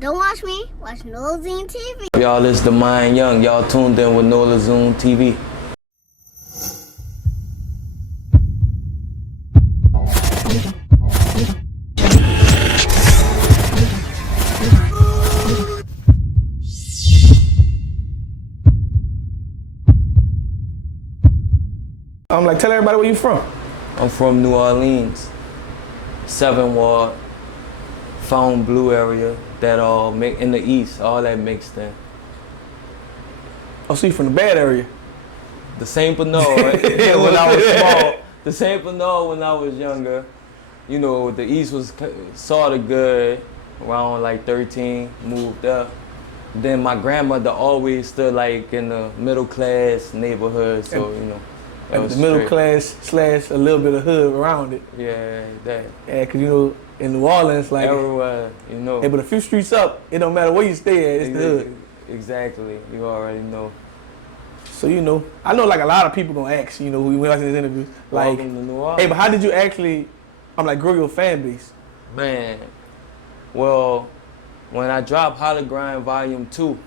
Don't watch me, watch Nolazine TV. Y'all, this the Mind Young. Y'all tuned in with Nolazine TV. I'm like, tell everybody where you from. I'm from New Orleans, 7th Ward, Fontainebleau area. That all in the east, all that mixed in. Oh, so you from the bad area? The Saint Bernard, right? When I was small. The Saint Bernard when I was younger. You know, the east was sort of good. Around like 13, moved up. Then my grandmother always stood like in the middle class neighborhood, so you know. Like the middle class / a little bit of hood around it. Yeah, that. Yeah, cause you know, in New Orleans, like everywhere, you know. Yeah, but a few streets up, it don't matter where you stay at, it's the hood. Exactly, you already know. So you know, I know like a lot of people gonna ask, you know, who we watching this interview, like, hey, but how did you actually, grow your fan base? Man, well, when I dropped How to Grind Volume 2,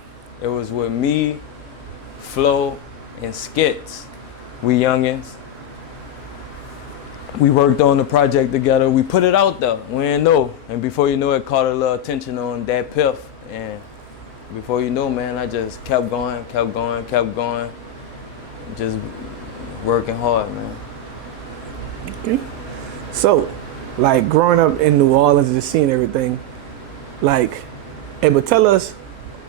it was with me, Flo, and Skits. We youngins. We worked on the project together. We put it out there. We didn't know. And before you know it, caught a little attention on that Piff. And before you know, man, I just kept going. Just working hard, man. Okay. So, like growing up in New Orleans and just seeing everything, like, hey, but tell us,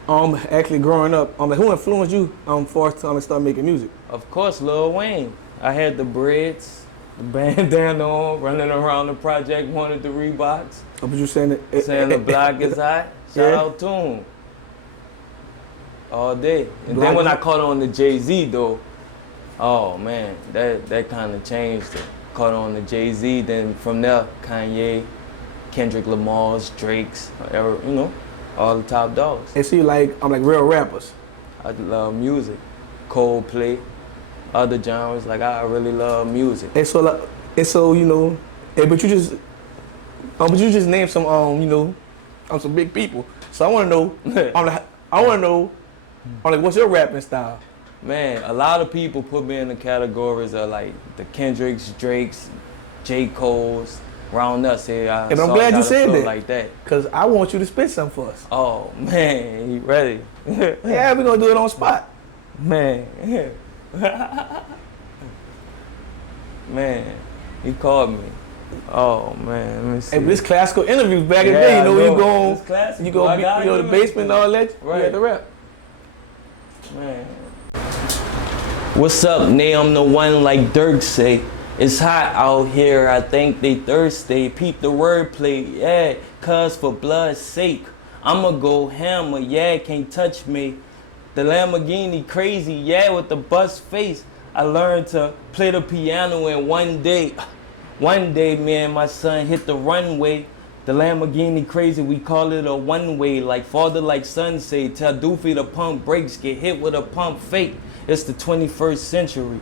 actually growing up, like, who influenced you for us to start making music? Of course, Lil Wayne. I had the braids, the bandana on, running around the project, wanted the Reeboks. Oh, but you saying it? Saying the block is hot. Shout out to him. All day. And then when I caught on to Jay-Z though, oh man, that kind of changed it. Caught on to Jay-Z, then from there, Kanye, Kendrick Lamar's, Drake's, whatever, you know, all the top dogs. And see, like, real rappers. I love music, Coldplay, other genres. Like I really love music. And so, you know, but you just named some, you know, some big people. So I want to know, what's your rapping style? Man, a lot of people put me in the categories of like the Kendricks, Drakes, J. Cole's, round up. Say and I'm glad you said that. Like that. Cause I want you to spit something for us. Oh man, you ready? Yeah, we're gonna do it on spot. Man. Man, he called me. Oh man, let me see. Hey, but this classical interviews back in the day, you know, you go the basement and all that. Right. You had to rap. Man. What's up, Nay? I'm the one like Dirk say. It's hot out here, I think they thirsty. Peep the wordplay, yeah, cuz for blood's sake. I'ma go hammer, yeah, can't touch me. The Lamborghini crazy, yeah, with the bust face. I learned to play the piano in one day, me and my son hit the runway. The Lamborghini crazy, we call it a one-way. Like father, like son say, tell Doofy to pump brakes, get hit with a pump fake. It's the 21st century.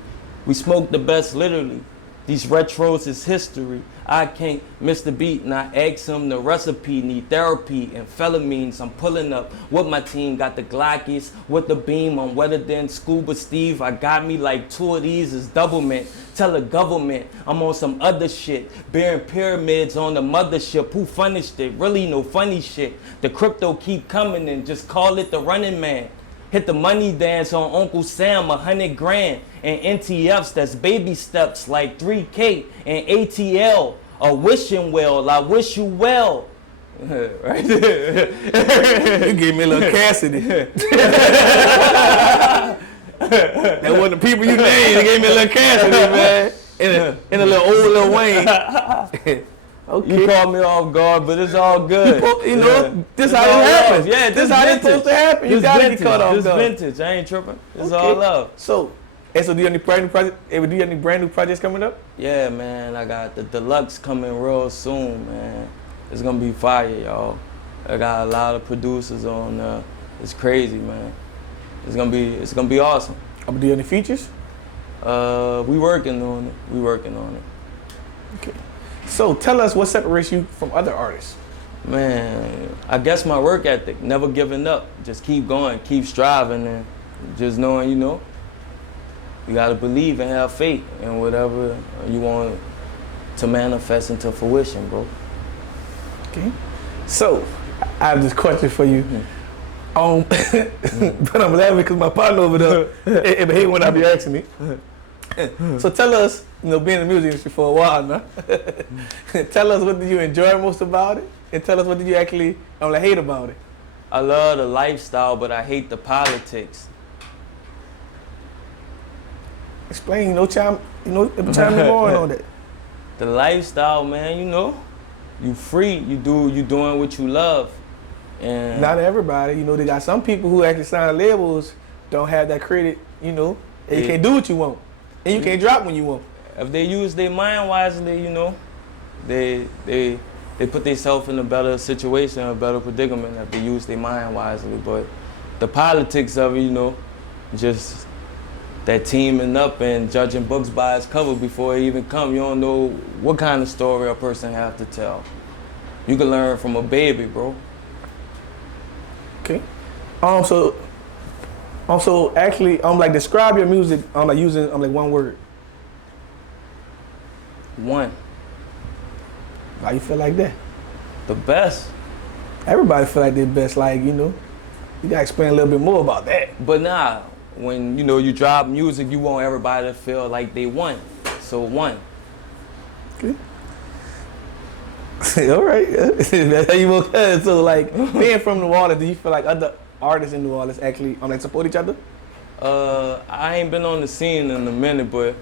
We smoke the best literally. These retros is history. I can't miss the beat and I ask him the recipe. Need therapy, amphetamines. I'm pulling up with my team. Got the Glockies with the beam. I'm wetter than Scuba Steve. I got me like 2 of these is doublemint. Tell the government I'm on some other shit. Bearing pyramids on the mothership. Who furnished it? Really no funny shit. The crypto keep coming and just call it the running man. Hit the money dance on Uncle Sam, 100 grand. And NTFs, that's baby steps like 3K. And ATL, a wishing well, I wish you well. Right there. You gave me a little Cassidy. That wasn't the people you named. You gave me a little Cassidy, man. And a little old Lil Wayne. Okay. You caught me off guard, but it's all good. You know, this how it happens. Yeah, this how it's supposed to happen. You gotta get caught off guard. This vintage. I ain't tripping. It's all love. So do you have any brand new projects coming up? Yeah, man. I got the deluxe coming real soon, man. It's gonna be fire, y'all. I got a lot of producers on. It's crazy, man. It's gonna be awesome. Do you have any features? We working on it. Okay. So tell us what separates you from other artists. Man, I guess my work ethic, never giving up. Just keep going, keep striving, and just knowing, you gotta believe and have faith in whatever you want to manifest into fruition, bro. Okay. So, I have this question for you. But I'm laughing because my partner over there, it hate when I be asking me. So tell us, being in the music industry for a while now, tell us what did you enjoy most about it, and tell us what did you actually hate about it. I love the lifestyle, but I hate the politics. Explain, chime me more on that. The lifestyle, man, you free, you doing what you love. And not everybody, they got some people who actually sign labels don't have that credit, and you can't do what you want, and you can't drop when you want. If they use their mind wisely, they put themselves in a better situation, a better predicament if they use their mind wisely. But the politics of it, just that teaming up and judging books by its cover before it even come. You don't know what kind of story a person have to tell. You can learn from a baby, bro. Okay. So actually, describe your music. Using one word. One. Why you feel like that? The best. Everybody feel like they're best. You gotta explain a little bit more about that. But nah, when you drop music, you want everybody to feel like they won. So one. Okay. All right. That's how you work. So being from New Orleans, do you feel like other artists in New Orleans actually support each other? I ain't been on the scene in a minute, but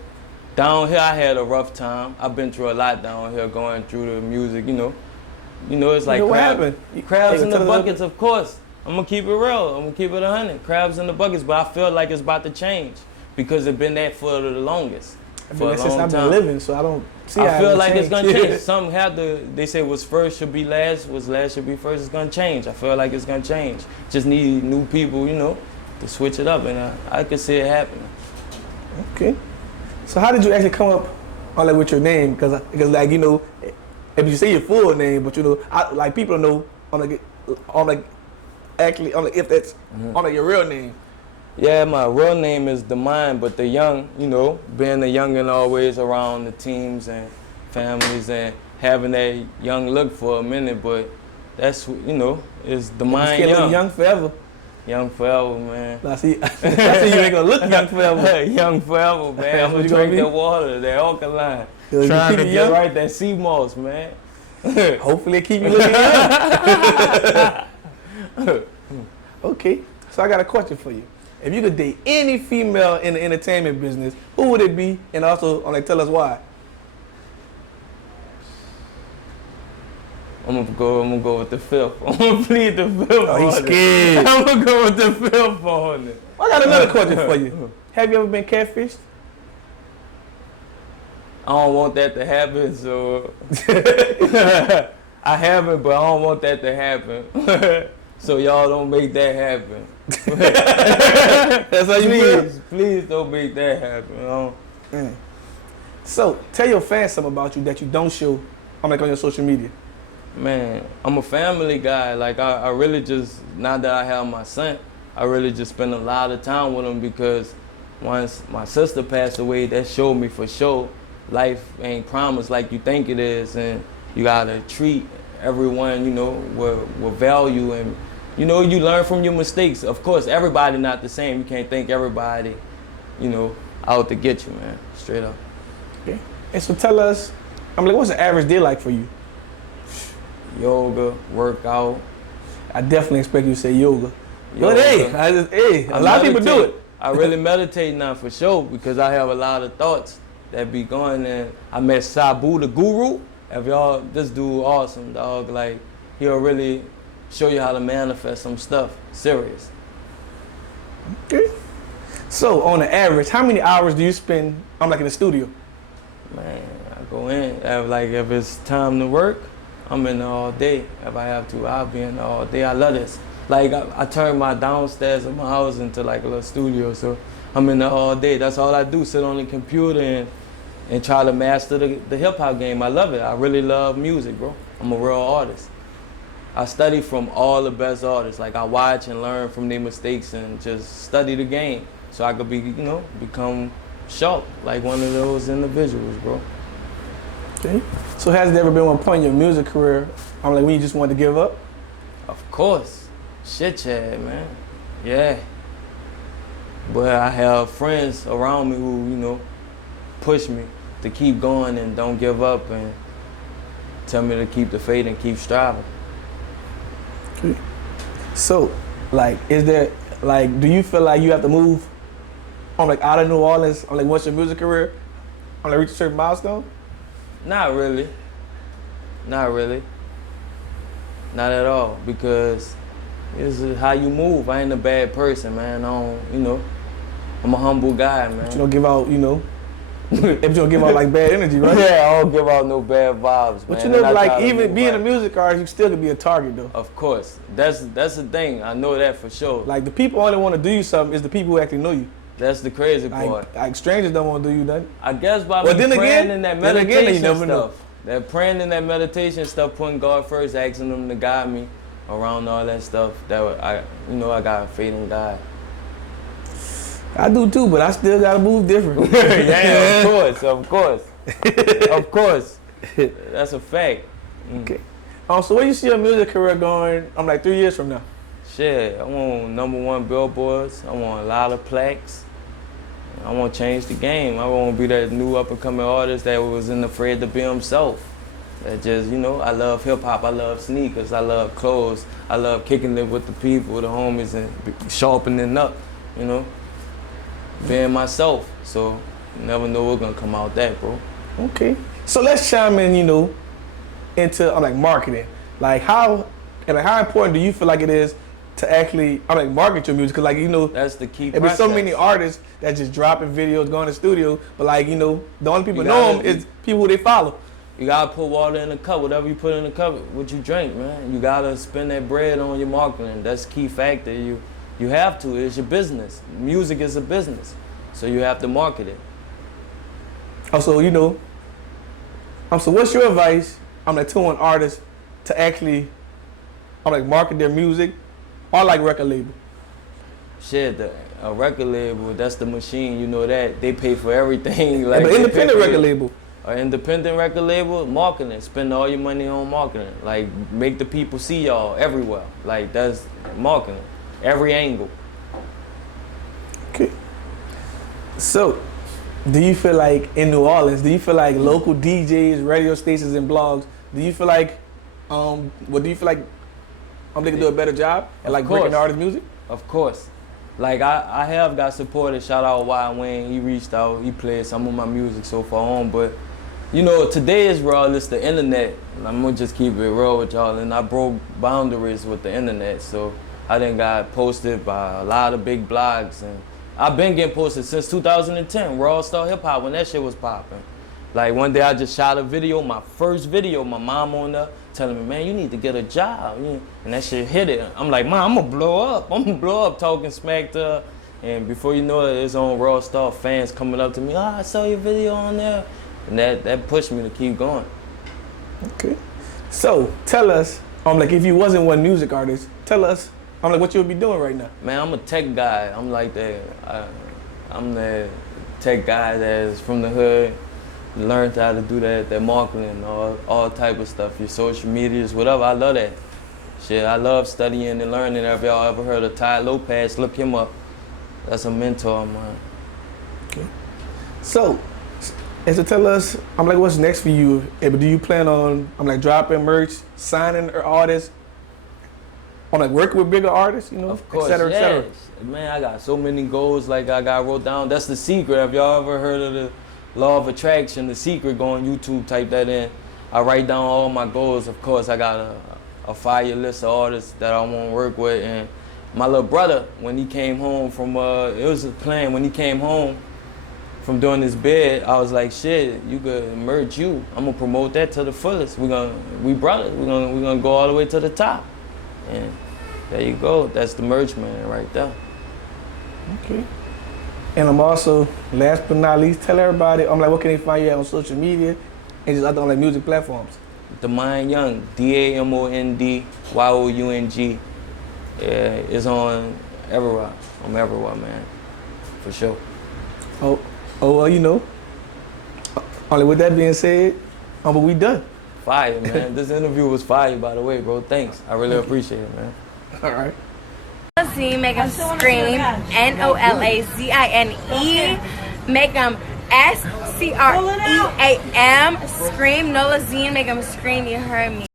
down here I had a rough time. I've been through a lot down here going through the music, it's like what happened? Crabs in the buckets, of course. I'm gonna keep it real. I'm gonna keep it 100. Crabs in the buckets, but I feel like it's about to change because it's been that for the longest. For a long since I've been time. living, so I don't see. I feel like it's gonna change. Something had to. They say what's first should be last. What's last should be first. It's gonna change. I feel like it's gonna change. Just need new people, to switch it up, and I can see it happening. Okay. So how did you actually come up with your name? Because if you say your full name, but people know if that's your real name. Yeah, my real name is Damond, but the young, being the youngin' always around the teams and families and having that young look for a minute, but that's, is Damond young. Young forever. Young forever, man. I see you ain't gonna look young forever. Young forever, man. I'm gonna drink that water, that alkaline. Yo, trying to get young? right that sea moss, man. Hopefully it keep you looking young. Okay, so I got a question for you. If you could date any female in the entertainment business, who would it be? And also, tell us why. I'm gonna go with the fifth. I'm gonna plead the fifth. Oh, he's scared. I'm gonna go with the fifth on it. I got another question for you. Have you ever been catfished? I don't want that to happen, so I haven't, but I don't want that to happen. So y'all don't make that happen. That's how you feel? Please don't make that happen. So tell your fans something about you that you don't show on your social media. Man, I'm a family guy. I really just, now that I have my son, I really just spend a lot of time with him because once my sister passed away, that showed me for sure life ain't promised like you think it is, and you gotta treat everyone, with value, and you learn from your mistakes. Of course, everybody not the same. You can't think everybody, out to get you, man. Straight up. Okay. And so tell us, what's an average day like for you? Yoga, workout. I definitely expect you to say yoga. But a lot of people do it. I really meditate now for sure because I have a lot of thoughts that be going, and I met Sabu, the guru. If y'all, this dude awesome, dog. He'll really show you how to manifest some stuff. Serious. Okay. So on the average, how many hours do you spend in the studio? Man, I go in. If it's time to work, I'm in there all day. If I have to, I'll be in there all day. I love this. I turn my downstairs of my house into a little studio, so I'm in there all day. That's all I do, sit on the computer and try to master the hip-hop game. I love it. I really love music, bro. I'm a real artist. I study from all the best artists. Like I watch and learn from their mistakes and just study the game so I could be, you know, become sharp like one of those individuals, bro. Okay. So has there ever been one point in your music career, when you just wanted to give up? Of course. Shit, yeah, man. Yeah. But I have friends around me who, you know, push me to keep going and don't give up and tell me to keep the faith and keep striving. Okay. So, is there, do you feel like you have to move out of New Orleans, once your music career, reach a certain milestone? Not really. Not really. Not at all, because it's how you move. I ain't a bad person, man. I don't, you know, I'm a humble guy, man. But you don't give out, if you don't give out bad energy, right? Yeah, I don't give out no bad vibes, but man. But you know, even being a music artist, you still could be a target, though. Of course. That's the thing. I know that for sure. The people only want to do you something is the people who actually know you. That's the crazy part. Strangers don't want to do you nothing. I guess by me praying in that meditation stuff. Know. That praying in that meditation stuff, putting God first, asking Him to guide me around all that stuff. I got faith in God. I do too, but I still gotta move different. Yeah, of course. That's a fact. Okay. So where you see your music career going? 3 years from now. Shit, I want #1 billboards. I want a lot of plaques. I want to change the game. I want to be that new up-and-coming artist that wasn't afraid to be himself. That just, I love hip-hop, I love sneakers, I love clothes, I love kicking it with the people, the homies, and sharpening up, being myself. So you never know what's going to come out that, bro. Okay. So let's chime in, into marketing. How important do you feel like it is to actually market your music? Because that's the key. There's so many artists that just dropping videos, going to the studio, but the only people know them is people who they follow. You gotta put water in the cup. Whatever you put in the cup, what you drink, man. You gotta spend that bread on your marketing. That's the key factor. You have to. It's your business. Music is a business, so you have to market it. Also, so what's your advice? To an artist to actually, market their music, or record label. Shit, a record label, that's the machine. You know that they pay for everything. But independent record label. An independent record label, marketing. Spend all your money on marketing. Make the people see y'all everywhere. That's marketing. Every angle. Okay. So, do you feel in New Orleans, local DJs, radio stations, and blogs, do you feel they can do a better job at breaking the artist music? Of course. I have got supported. Shout out Y Wayne. He reached out. He played some of my music so far on. But today is raw. It's the internet. And I'm gonna just keep it real with y'all. And I broke boundaries with the internet, so I done got posted by a lot of big blogs, and I've been getting posted since 2010. Raw Star Hip Hop when that shit was popping. One day I just shot a video, my first video. My mom on there telling me, man, you need to get a job. And that shit hit it. I'm like, Mom, I'm gonna blow up. I'm gonna blow up talking smack to her. And before you know it, it's on Raw Star, fans coming up to me, I saw your video on there. And that pushed me to keep going. Okay. So tell us, if you wasn't one music artist, tell us, what you would be doing right now. Man, I'm a tech guy. I'm I'm the tech guy that's from the hood. Learned how to do that marketing, all type of stuff, your social medias, whatever. I love that. Shit, I love studying and learning. Have y'all ever heard of Ty Lopez? Look him up. That's a mentor of mine. Okay. So tell us, what's next for you? Do you plan on, dropping merch, signing artists, working with bigger artists, of course, et cetera, et cetera? Man, I got so many goals. I got wrote down. That's The Secret. Have y'all ever heard of the Law of Attraction, The Secret? Go on YouTube, type that in. I write down all my goals. Of course, I got a fire list of artists that I want to work with. And my little brother, when he came home from, it was a plan, when he came home from doing his bid, I was like, shit, you could merge you. I'm gonna promote that to the fullest. We brothers. We're gonna go all the way to the top. And there you go. That's the merge man right there. Okay. And I'm also, last but not least, tell everybody, what can they find you at on social media and just other music platforms? Damond Young, DAMONDYOUNG. Yeah, it's on everywhere. I'm everywhere, man. For sure. Oh, well, you know. Only with that being said, but we done. Fire, man. This interview was fire, by the way, bro. Thanks. I really appreciate it, man. All right. Nolazine, make them scream. NOLAZINE. Make them SCREAM. Scream. Nolazine, make them scream. You heard me.